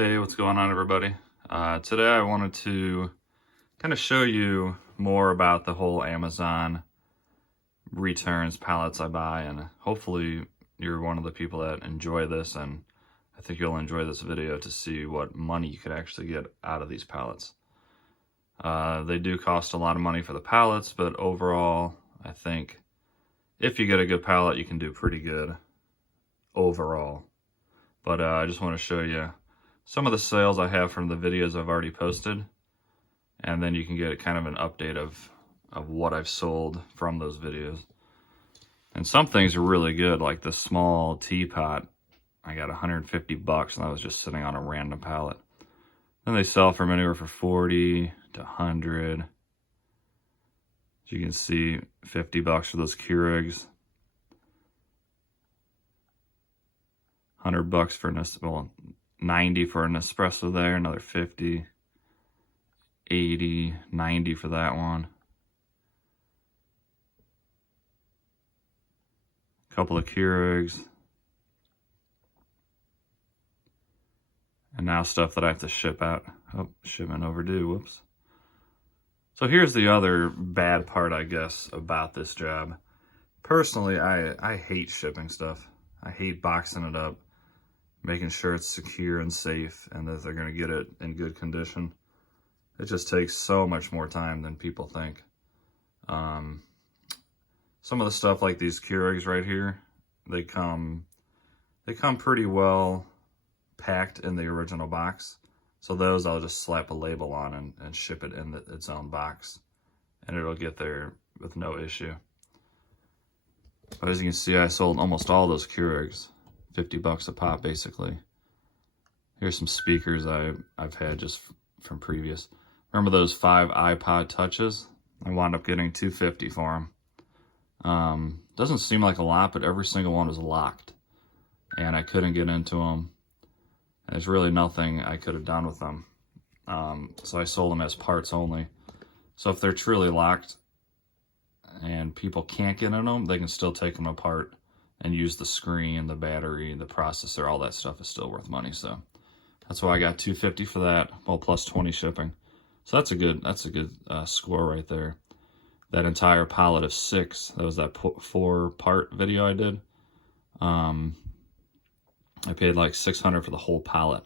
Hey, what's going on, everybody? Today I wanted to kind of show you more about the whole Amazon returns pallets I buy, and hopefully you're one of the people that enjoy this, and I think you'll enjoy this video to see what money you could actually get out of these pallets. They do cost a lot of money for the pallets, but overall, I think if you get a good pallet, you can do pretty good overall. But I just want to show you some of the sales I have from the videos I've already posted, and then you can get kind of an update of what I've sold from those videos. And some things are really good, like the small teapot. I got 150 bucks, and that was just sitting on a random pallet. Then they sell from anywhere from 40 to 100. As you can see, 50 bucks for those Keurigs. 100 bucks for well, 90 for an espresso there, another 50, 80, 90 for that one. A couple of Keurigs. And now stuff that I have to ship out. Oh, shipment overdue, whoops. So here's the other bad part, I guess, about this job. Personally, I hate shipping stuff. I hate boxing it up, making sure it's secure and safe and that they're going to get it in good condition. It just takes so much more time than people think. Some of the stuff like these Keurigs right here, they come pretty well packed in the original box. So those I'll just slap a label on and ship it in its own box, and it'll get there with no issue. But as you can see, I sold almost all those Keurigs. 50 bucks a pop, basically. Here's some speakers I've had just from previous. Remember those 5 iPod touches? I wound up getting $250 for them. Doesn't seem like a lot, but every single one was locked, and I couldn't get into them. And there's really nothing I could have done with them. So I sold them as parts only. So if they're truly locked and people can't get in them, they can still take them apart and use the screen, the battery, the processor. All that stuff is still worth money. So that's why I got $250 for that, well, plus 20 shipping. So that's a good score right there. That entire pallet of 6, that was that 4-part video I did. I paid like $600 for the whole pallet.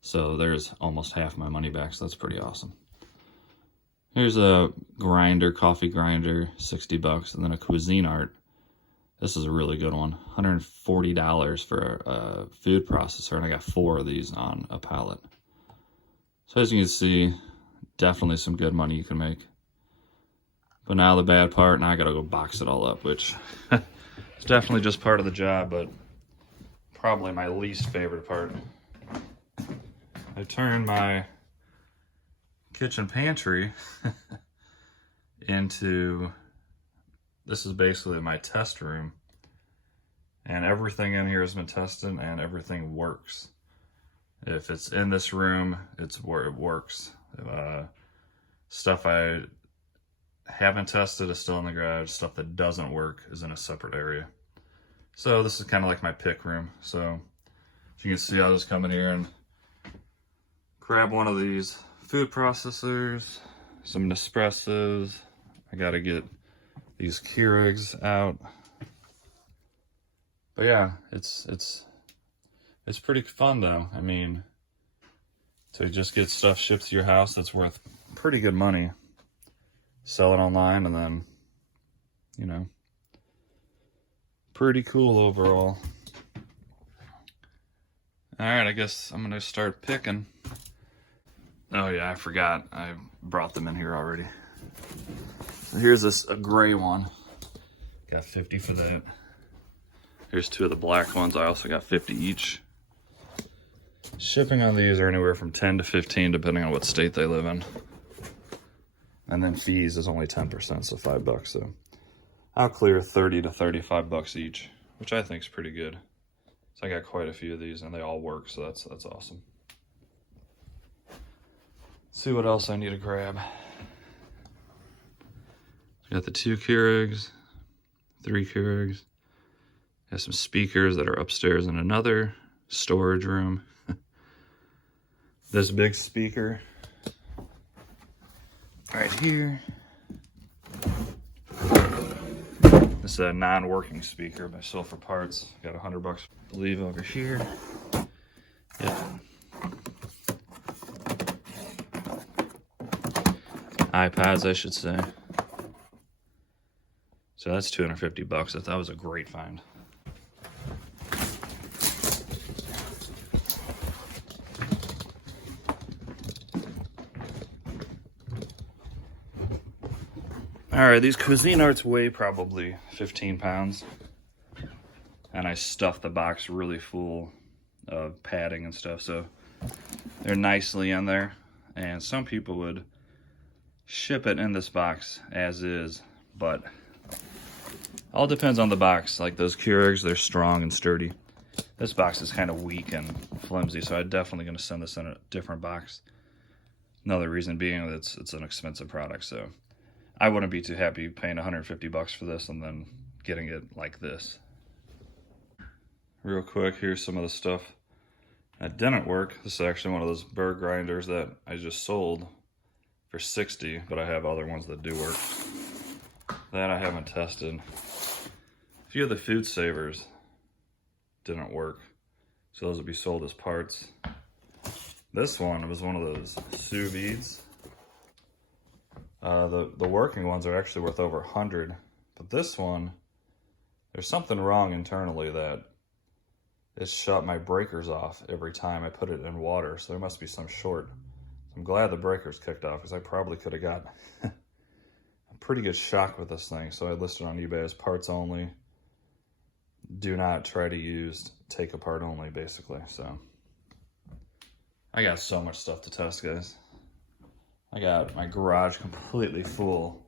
So there's almost half my money back, so that's pretty awesome. Here's a grinder, coffee grinder, 60 bucks, and then a Cuisinart. This is a really good one, $140 for a food processor, and I got 4 of these on a pallet. So as you can see, definitely some good money you can make. But now the bad part, now I gotta go box it all up, which is definitely just part of the job, but probably my least favorite part. I turned my kitchen pantry into, this is basically my test room, and everything in here has been tested and everything works. If it's in this room, it's where it works. Stuff I haven't tested is still in the garage. Stuff that doesn't work is in a separate area. So this is kind of like my pick room. So as you can see, I'll just come in here and grab one of these food processors, some Nespressos. I gotta get these Keurigs out. But yeah, it's pretty fun though. I mean, to just get stuff shipped to your house that's worth pretty good money, sell it online, and then, you know, pretty cool overall. Alright, I guess I'm gonna start picking. Oh yeah, I forgot. I brought them in here already. So here's a gray one. Got 50 for that. Here's 2 of the black ones. I also got 50 each. Shipping on these are anywhere from 10 to 15 depending on what state they live in. And then fees is only 10%, so 5 bucks. So I'll clear 30 to 35 bucks each, which I think is pretty good. So I got quite a few of these, and they all work, so that's awesome. Let's see what else I need to grab. Got the 2 Keurigs, 3 Keurigs. Got some speakers that are upstairs in another storage room. this big speaker right here. This is a non-working speaker, but I sold for parts. Got $100, I believe, over here. Yep. iPads, I should say. So that's $250. That was a great find. All right, these Cuisinarts weigh probably 15 pounds. And I stuffed the box really full of padding and stuff, so they're nicely in there. And some people would ship it in this box as is, but all depends on the box. Like those Keurigs, they're strong and sturdy. This box is kind of weak and flimsy, so I'm definitely going to send this in a different box. Another reason being that it's an expensive product, so I wouldn't be too happy paying $150 for this and then getting it like this. Real quick, here's some of the stuff that didn't work. This is actually one of those burr grinders that I just sold for $60, but I have other ones that do work. That I haven't tested. A few of the food savers didn't work, so those would be sold as parts. This one was one of those sous vides. The working ones are actually worth over 100, but this one, there's something wrong internally that it shut my breakers off every time I put it in water, so there must be some short. I'm glad the breakers kicked off, because I probably could have got a pretty good shock with this thing. So I listed on eBay as parts only. Do not try to use take apart only, basically. So I got so much stuff to test, guys. I got my garage completely full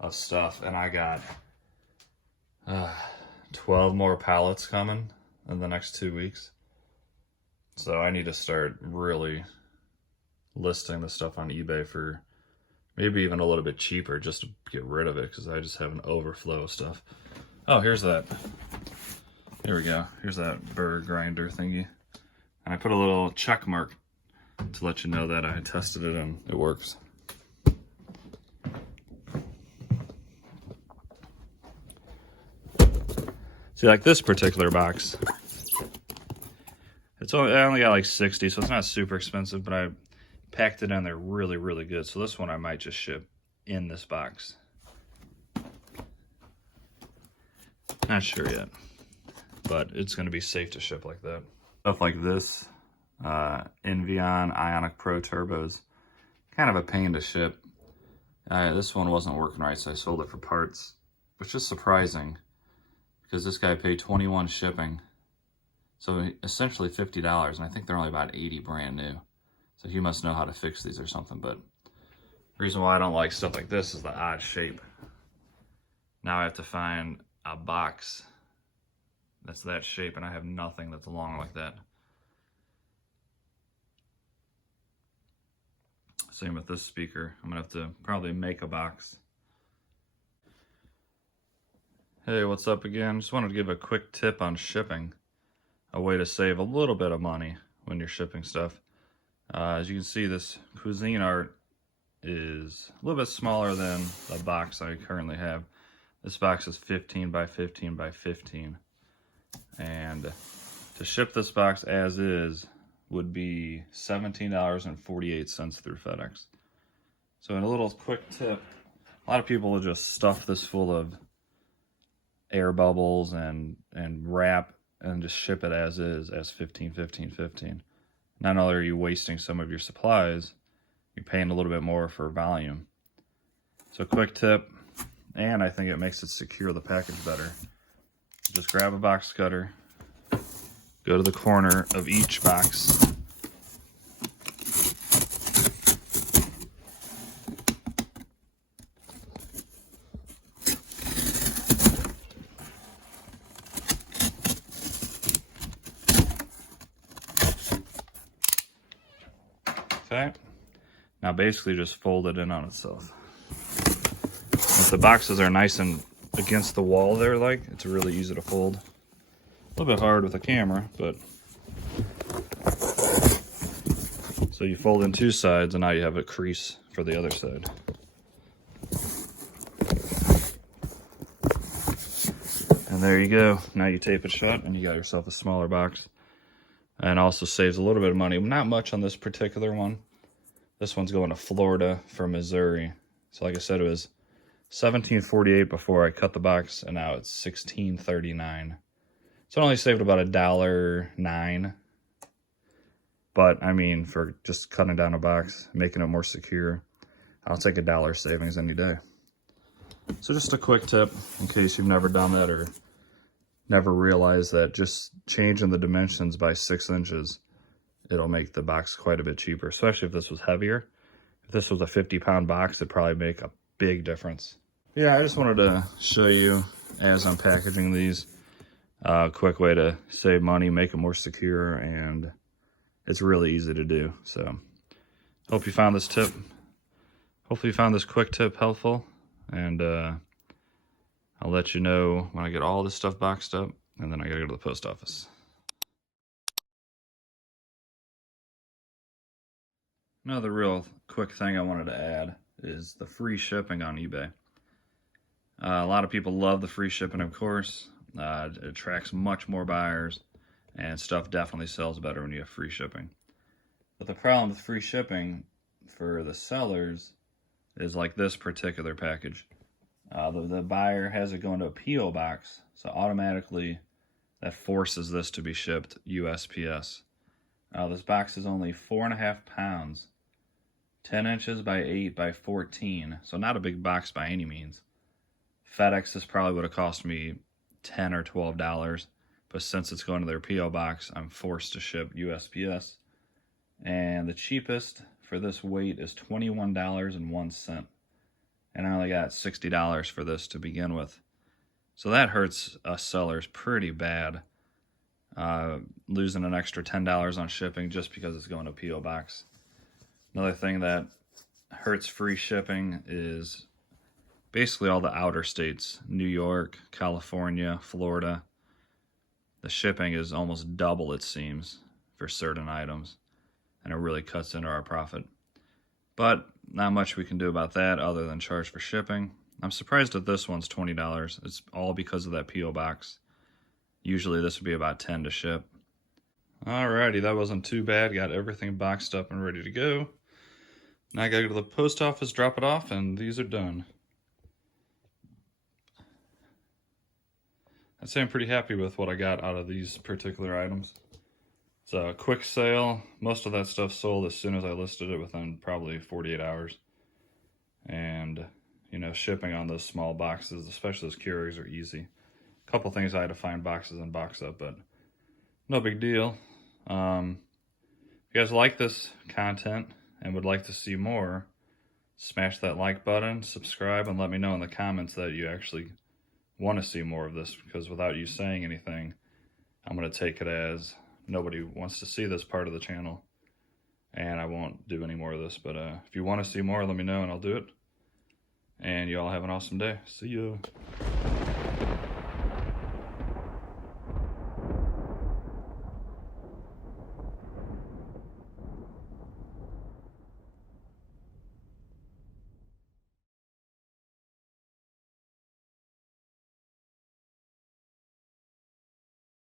of stuff, and I got 12 more pallets coming in the next 2 weeks. So I need to start really listing the stuff on eBay for maybe even a little bit cheaper just to get rid of it, because I just have an overflow of stuff. Oh, here's that. Here we go. Here's that burr grinder thingy. And I put a little check mark to let you know that I tested it and it works. See, like this particular box, I only got like 60, so it's not super expensive, but I packed it in there really, really good. So this one I might just ship in this box. Not sure yet, but it's going to be safe to ship like that. Stuff like this, Invion Ionic Pro Turbos, kind of a pain to ship. This one wasn't working right, so I sold it for parts, which is surprising because this guy paid $21 shipping, so essentially $50, and I think they're only about 80 brand new. So he must know how to fix these or something, but the reason why I don't like stuff like this is the odd shape. Now I have to find a box that's that shape, and I have nothing that's long like that. Same with this speaker. I'm gonna have to probably make a box. Hey, what's up again? Just wanted to give a quick tip on shipping. A way to save a little bit of money when you're shipping stuff. As you can see, this Cuisinart is a little bit smaller than the box I currently have. This box is 15 by 15 by 15. And to ship this box as is would be $17.48 through FedEx. So in a little quick tip, a lot of people will just stuff this full of air bubbles and wrap and just ship it as is, as 15, 15, 15. Not only are you wasting some of your supplies, you're paying a little bit more for volume. So quick tip, and I think it makes it secure the package better. Just grab a box cutter, go to the corner of each box, okay? Now basically just fold it in on itself. If the boxes are nice and against the wall there, like, it's really easy to fold. A little bit hard with a camera, but So you fold in two sides and now you have a crease for the other side. And there you go. Now you tape it shut and you got yourself a smaller box. And also saves a little bit of money. Not much on this particular one. This one's going to Florida from Missouri. So like I said, it was $17.48 before I cut the box, and now it's $16.39. So I only saved about $1.09. But I mean, for just cutting down a box, making it more secure, I'll take $1 savings any day. So just a quick tip in case you've never done that or never realized that just changing the dimensions by 6 inches, it'll make the box quite a bit cheaper, especially if this was heavier. If this was a 50-pound box, it'd probably make a big difference. Yeah, I just wanted to show you as I'm packaging these, a quick way to save money, make it more secure, and it's really easy to do. So hope you found this tip. Hopefully you found this quick tip helpful, and I'll let you know when I get all this stuff boxed up, and then I gotta go to the post office. Another real quick thing I wanted to add is the free shipping on eBay. A lot of people love the free shipping, of course. It attracts much more buyers, and stuff definitely sells better when you have free shipping. But the problem with free shipping for the sellers is like this particular package. The buyer has it going to a P.O. box, so automatically that forces this to be shipped USPS. This box is only 4.5 pounds, 10 inches by 8 by 14, so not a big box by any means. FedEx, this probably would have cost me $10 or $12, but since it's going to their P.O. box, I'm forced to ship USPS. And the cheapest for this weight is $21.01. And I only got $60 for this to begin with. So that hurts us sellers pretty bad. Losing an extra $10 on shipping just because it's going to P.O. box. Another thing that hurts free shipping is basically all the outer states. New York, California, Florida. The shipping is almost double, it seems, for certain items. And it really cuts into our profit. But not much we can do about that other than charge for shipping. I'm surprised that this one's $20. It's all because of that P.O. box. Usually this would be about $10 to ship. Alrighty, that wasn't too bad. Got everything boxed up and ready to go. Now I gotta go to the post office, drop it off, and these are done. I'd say I'm pretty happy with what I got out of these particular items. It's a quick sale. Most of that stuff sold as soon as I listed it, within probably 48 hours. And, you know, shipping on those small boxes, especially those carriers, are easy. A couple things I had to find boxes and box up, but no big deal. If you guys like this content and would like to see more, smash that like button, subscribe, and let me know in the comments that you actually want to see more of this, because without you saying anything, I'm going to take it as nobody wants to see this part of the channel, and I won't do any more of this. But if you want to see more, let me know and I'll do it. And you all have an awesome day. See ya.